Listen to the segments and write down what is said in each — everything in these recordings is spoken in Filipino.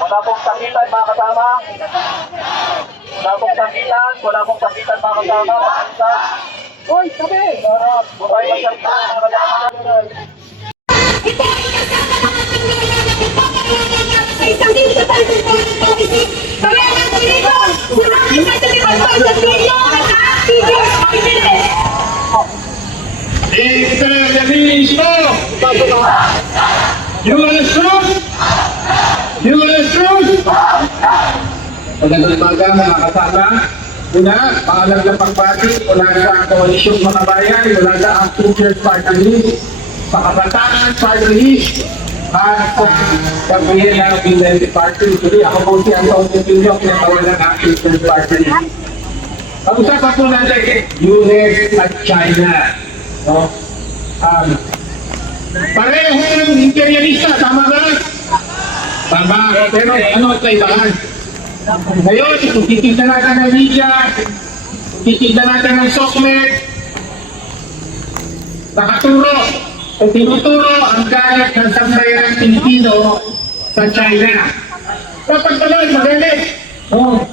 Wala pong sakitan mga kasama. Wala pong sakitan. Wala pong sakitan mga kasama. Uy, sabi! Bukay masyadta mga kasama. Magandang umaga mga kasama. Una, paalam na pagbati mula sa Koalisyong Mga Bayan, mula sa Active Church Party List, sa Kabataan Party List, at sa Gabriela Binelli Party. Actually, ako po si Anton Pintillo, pinatawalan ng Active Church Party List. Pag-usapan po natin, US at China. No? Parehong imperialista, tama ba? Tama, pero ano ang kaibahan? Ngayon, titignan natin ng media, titignan natin ng SOCMED, nakaturo o tinuturo ang galit ng sambayanang Pilipino sa China. Kapag tuloy, magalit. Oh.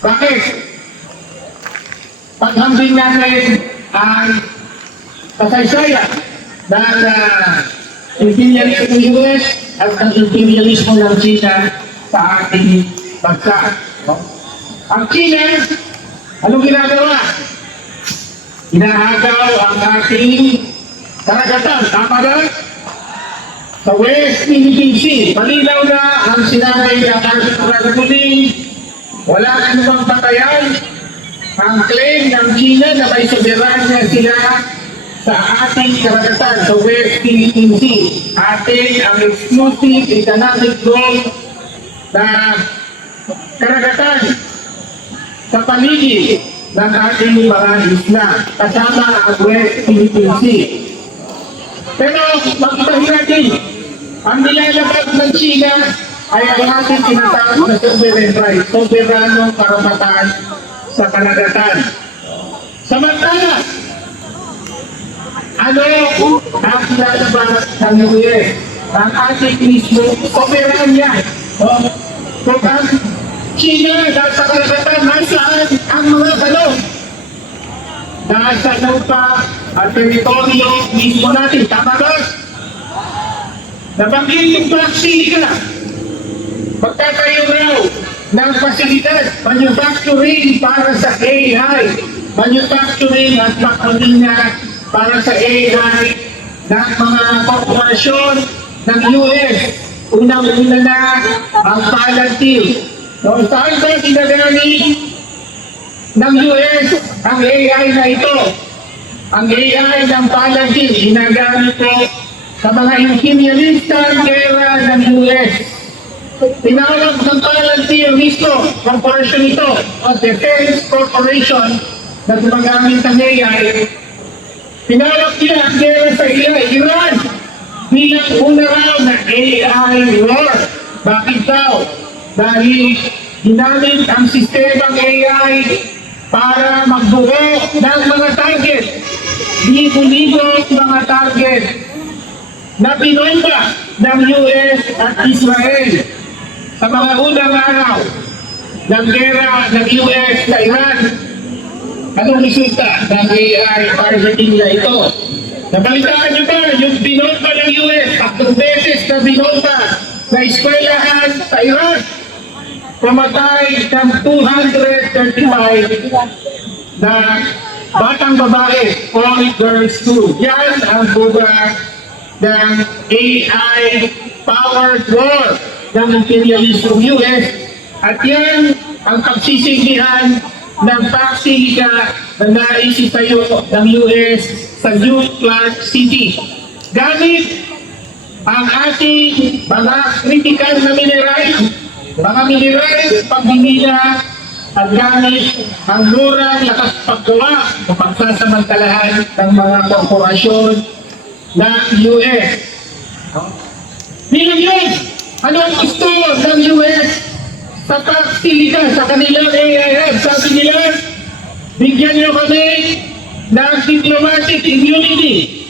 Bakit? Paghambing natin ang kasaysayan ng imperialismo ng US at ang imperialismo ng China sa ating bansa. Ang China, anong ginagawa? Inahagaw ang ating karagatan. Tama ba? Sa West Philippine Sea, malinaw na ang sinabi ng ating karagatunin. Wala anumang batayan. Ang claim ng China na may soberanya sila sa ating karagatan sa West Philippine Sea. Ating ang exclusive economic zone na karagatan sa paligid ng ating mga isla kasama ang West Philippine Sea. Pero magpahin natin, ang nilalabag ng China ay ang ating tinatawag na sovereign right, soberanong karapatan sa karagatan. Samantala, ano ang nilalabag ng US? Ang ating mismo soberanya. Kung ang China nasa karagatan, nasaan ang mga galong? Nasa lupa at teritoryo mismo natin. Tama ba? Nabanggit yung Black Sea ka. Magtatayo raw ng pasilidad, manufacturing para sa AI. Manufacturing at pakulina para sa AI ng mga korporasyon ng US. Unang-una na ang Palantir. So, saan ba ginagamit ng US ang AI na ito? Ang AI ng Palantir, ginagamit ko sa mga imperialistang gera ng US. Tinawag ng Palantir mismo, corporation ito, o Defense Corporation na gumagamit ng AI. Tinawag nila ang gera sa Iran bilang una raw na AI war. Bakit daw? Dahil ginamit ang sistemang AI para magbuo ng mga target. Libo-libo mga target na pinumba ng US at Israel sa mga unang araw ng gera ng US sa Iran. Anong resulta ng AI targeting na ito? Nabalitaan nyo ba yung binomba ng US, 3 beses na binomba na eskwelahan sa Iran? Pumatay ng 235 na batang babae, all girls too. Yan ang buga ng AI-powered war ng imperialismo US. At yan ang pagsisindihan ng paksika na naisitayo ng US sa New Clark City. Gamit ang ating mga critical na mineral, pagbibila at gamit ang murang lakas paggawa o pagsasamantalahan ng mga korporasyon ng US. Bilang yun, ano ang gusto ng US sa pagsilika sa kanilang AI? Sabi nila, bigyan nyo kami ng diplomatic immunity.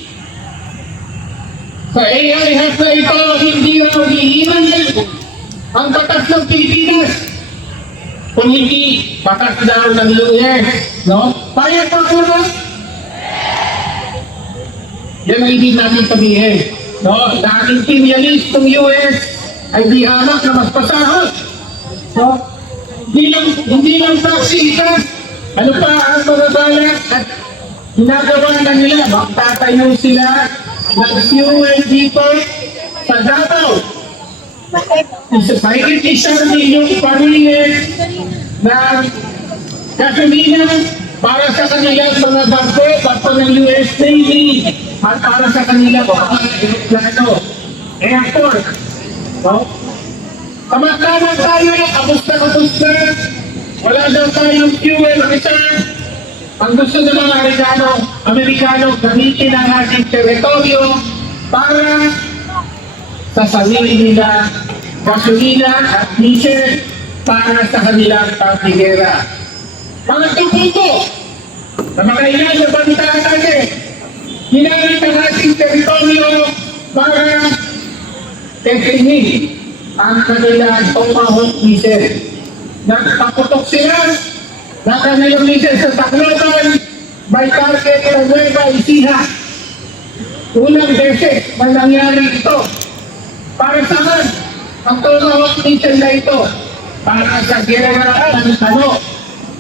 Sa AI hub na ito, hindi raw hihiran ang batas ng Pilipinas. Kung hindi, batas daw ng US, no? Payag pa po, no? Yan ang ibig namin sabihin, no? Dahil imperialist ng US ay di hamak na mas pasahod. No? Hindi lang taksita. Ano pa ang magagalak at ginagawa na nila? Magtatayo sila ng fuel depot sa Davao. Mahigit 1 milyong parilis na gasolina para sa kanilang mga barko ng US Navy at para sa kanilang mga aeroplano, airport. No? Tama-tama tayo, kamusta. Wala daw tayong fuel reserve. Ang gusto ng mga Amerikano, gamitin ang ating teritoryo para sa sarili nila gasolina at diesel para sa kanilang pagtigera. Mga tupuko na makailan sa banita natin, ginamit ang ating teritoryo para tekinin ang kanilang Tomahawk missile. Nagpaputok sila ng kanilang missile sa Tacloban by target ng Nueva Ecija. Unang beses na nangyari ito. Para saan ang Tomahawk missile na ito? Para sa gera ng ano?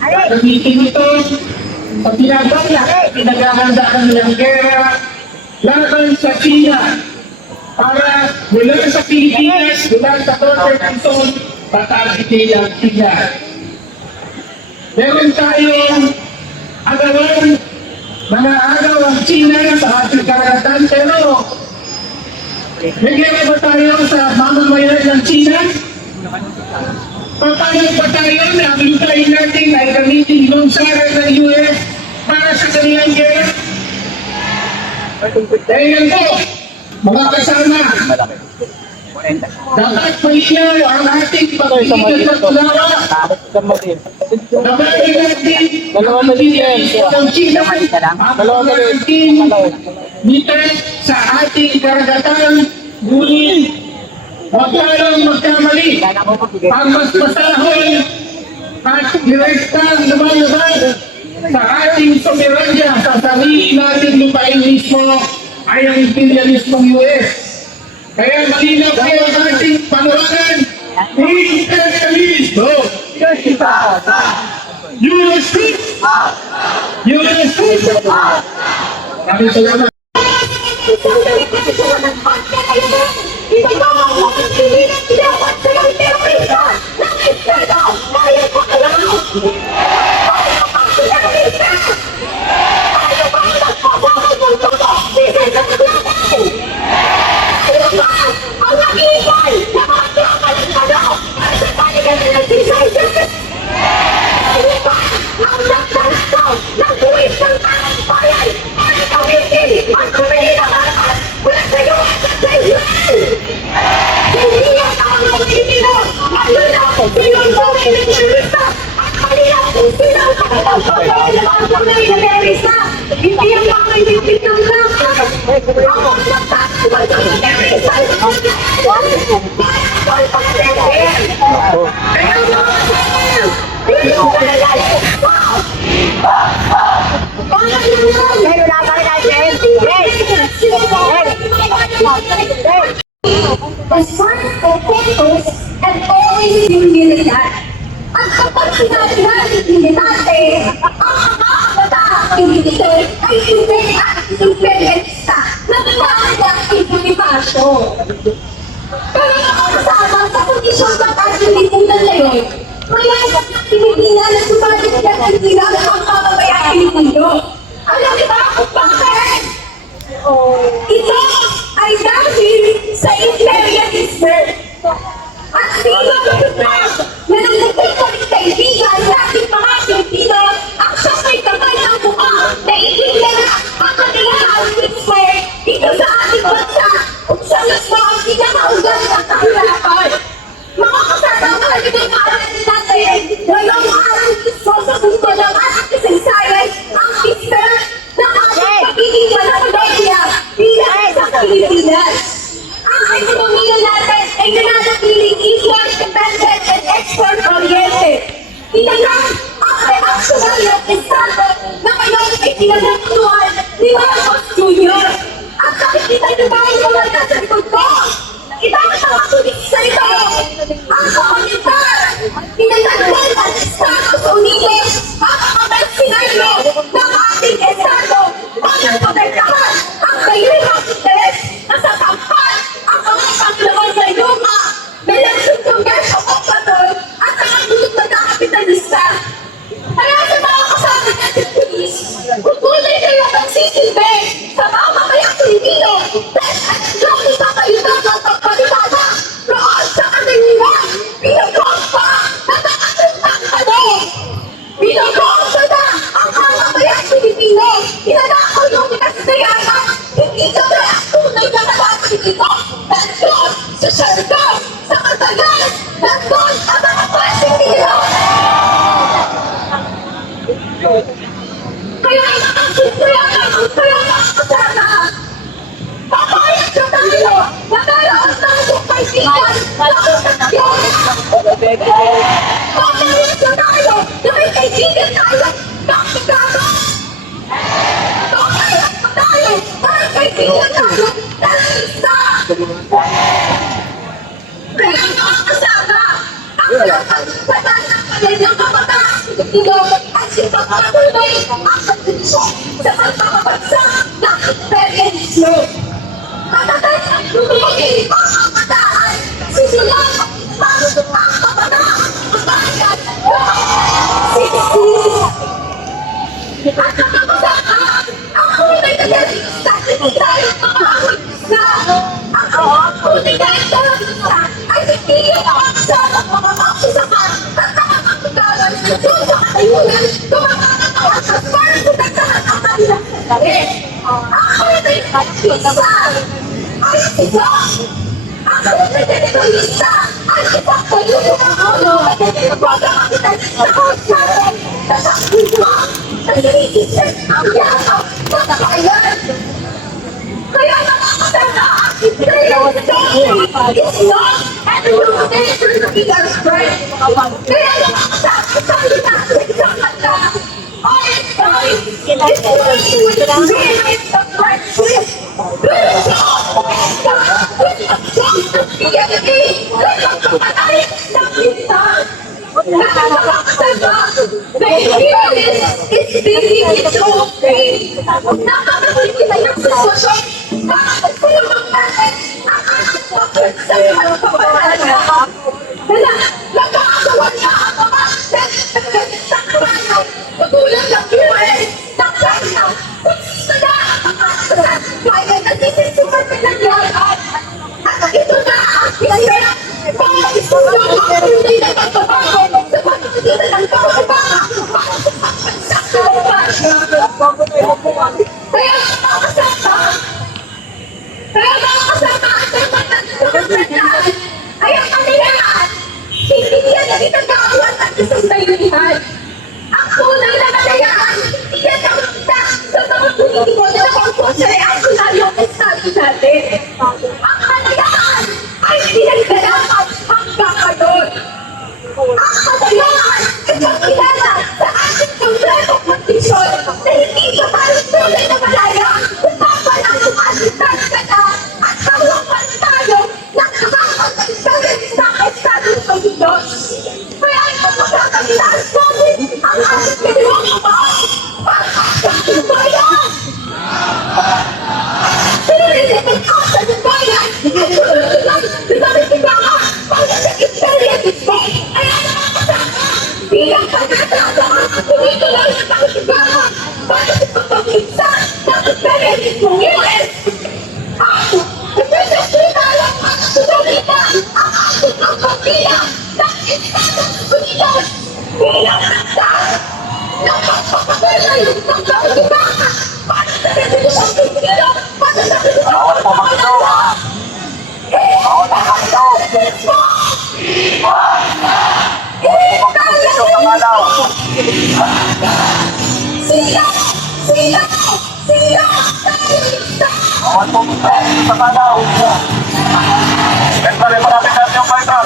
Gamitin ito sa pinaghahandaan ng gera laban sa China para mula sa Pilipinas, mula sa border zone, patagitin ang China. Meron tayong agawan, mga agaw ang China sa ating karagatan, pero nagyaya ba tayo sa mamamayan ng China? Papayag ba tayo na ang lupain natin ay gamitin lungsaran ng US para sa kanilang gera? Dahil po, mga kasama, dapat malinaw ang ating pagkikita sa tulawa. Dapat natin ang pilihan ng China ang pagkakating dito sa ating karagatan, ngunit huwag tayong magkamali. Ang mas masahol at direktang lumalabas sa ating soberanya sa sarili natin lupain mismo ay ang imperialismong US. Kaya malinaw kayo ang ating panawagan, imperialismo! US! Maraming salamat. Hindi ang mga ibigit ng lakas. Ang magtatawag ng teresa. The smart potatoes have always been militar. Ang kapag sinabi natin militante, ang mga bata military ay hindi at imperialista na pinakita ang impunimasyo. Pero nakakasama sa kondisyon ng ating lipunan ngayon, mayasap ng Pilipinas na sumalit na nagtilang ang mamamayang Pilipino. Alam niyo ba kung bakit? Ito ay dahil sa imperialismo. At di ba kapag na nagtagpag kaibigan sa ating mga Pilipino ang siyang may kamay ng mukha na itinala ang kanilang outfitswe dito sa ating bansa kung siya mismo ang pinakaugat ng kahirapan. Mga kasama, hindi ba maalam natin ngayong araw mismo sa mundo ng ating kasaysayan ang picture ng ating pagiging walang-Pilipinas bilang isang Pilipinas. Ang ekonomiya natin ay nananatiling equal Quezon Oriente. Tinayan ang reaksyon ng Estado na ngayon ay tinanatuan ni Marcos Jr. At nakikita niyo ba yung mga nasa likod ko? Ibang mga tulis sa ito ang komunitar, pinagdagdag ng Estados Unidos ang mga mercenaryo ng ating Estado para protektahan ang kailangang interes na sa tampan ang mga panglaman sa luma, Melansong Congreso of Patol at ang mga na kapitalista. Kaya sa mga kasama natin pulis, kung tunay kayo magsisilbi sa mga mamayang Pilipino, dahil at yung ipapayunan ng pagpalitada roon sa kaniliwan, pinagkompa na nakatentang tanong. Pinagkompa na ang mga mamayang Pilipino, inanakaw yung pinagsayaman, hindi ka na ang tunay na malaman dito, nandun sa Siargao, sa Cagayan, nandun ang mga Pilipino. Kaya ang kasama, papayag na tayo na meron tayong kaibigan na kontaksyon. Papayag na tayo na may kaibigan tayo na Chicago. Papayag na tayo na may kaibigan tayo na Lisa. Kaya mga kasama, ang pagpapatan ng kanilang kabataan Pilipino at ipagpatuloy ang pagdisyon sa pagpapabagsak ng imperialismo. Matatay ang lumigay ang kabataan, sisilang ang kabataan, kabayan, sinisisi. At ang kabataan, ang unay na dalista, dahil mga awit na ang unay na dalista ay hindi yung makasal ang mga makusakan at mga makagalan doon sa katayunan tumakatawa sa parang tutagdahan ang kanilang sandali. Ang unay na dalista ay ito. Ang unay na dalista ay isang payuno ng ulo at nagpapag ang kapitalista ko sa atin na sa kulwa na sinigisip ang yakap na kakayan. Kaya nakakasama ang imperialism is not and will never be our friend. Kaya nakakasama sa natin sa kanta. All is fine. It's only when you realize the friendship. There's no with the trust of the enemy. There's no kapatid na kita. Nakakasama. The imperialist is feeling its own pain. Nakakasama kita yung sitwasyon. Bakit tulong natin ang ating pagkat sa mga kapatid? Wala, nagkakagawa niya ang mga sa kabayo. Patulang ng UN, ng China, kung sino na ang mga kaya nagsisisuman ng lahat. At ito na ang pinayang mga isulong ang hindi na magbabago sa pagkakita ng pagbabago sa kabayo. Kaya mga kasama, ay ang kanilaan, hindi yan nagitagawat at isang dayunihan. Ang tunay na kalayaan, hindi yan nakita sa mga politiko na nakaupo sa reaksyonaryong estado natin. Ang kalayaan ay pinagdalaman hanggang ngayon. Ang kalayaan ay pagkilala sa ating konkretong kondisyon na hindi pa tayo tunay na malaya kung papalang lumasitan ka na at kawapan tayo ng nakakagagawin sa Estados Unidos. Kaya ay magpapagkakalilaan natin ang ating pinagawang pagkakasang bayan. Pinilitin ko sa bayan at tulungan na nagtibangan para sa imperialismo. Kaya nakakasama bilang pagkakasama ang tuloy-tuloy na pagtibangan para sa pagpapagligsan ng imperialismo US. Pinagsilalang ang susalita ang ating ang pamilya ng Estados Unidos bilang landas ng pagpapagulay ng pagtibangan para sa revolusyon Pilipino para sa revolusyon ng pangalawa. Awan po sa kanaw. Siyempre, marami natin yung fighter.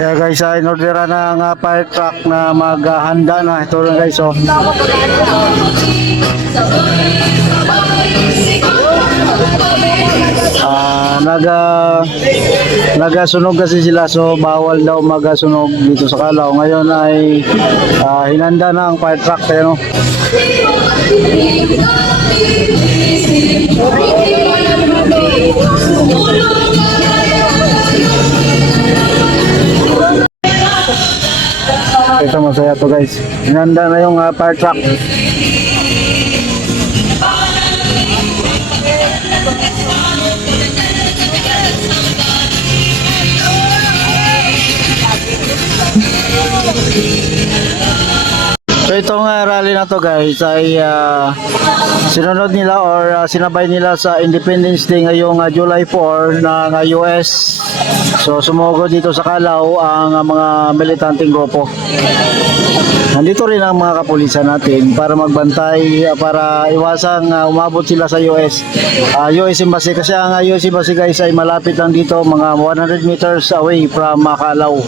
Kaya guys, in order ng fire truck na maghanda na. Ito lang guys, oh. Nagasunog kasi sila, so bawal daw magasunog dito sa Calao. Ngayon ay hinanda na ang fire truck, kaya no. Ito masaya to guys. Hinanda na yung fire truck. So itong rally na to guys ay sinunod nila or sinabay nila sa Independence Day ngayong July 4 ng US. So sumugod dito sa Calao ang mga militanteng grupo. Nandito rin ang mga kapulisan natin para magbantay, para iwasang umabot sila sa US Embassy, kasi ang US Embassy guys ay malapit lang dito, mga 100 meters away from Calao.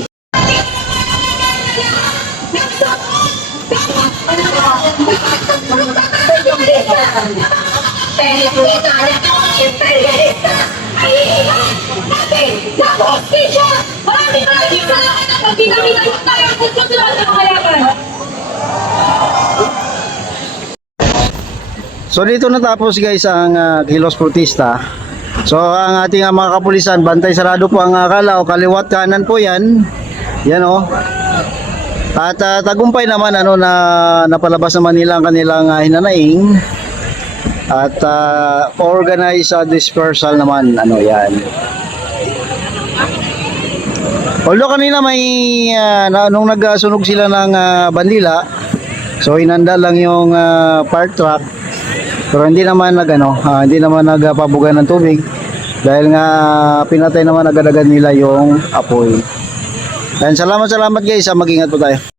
So dito natapos guys ang kilos protesta. So ang ating mga kapulisan, bantay sarado po ang Calao, kaliwat kanan po yan. Yan oh. At tagumpay naman na napalabas naman nila ang kanilang hinanaing. At organized dispersal naman, yan. Although kanina may nung nagsunog sila ng bandila, so hinanda lang yung fire truck, pero hindi naman hindi naman nagpabuga ng tubig dahil nga pinatay naman agad-agad nila yung apoy. And salamat guys, mag-ingat po tayo.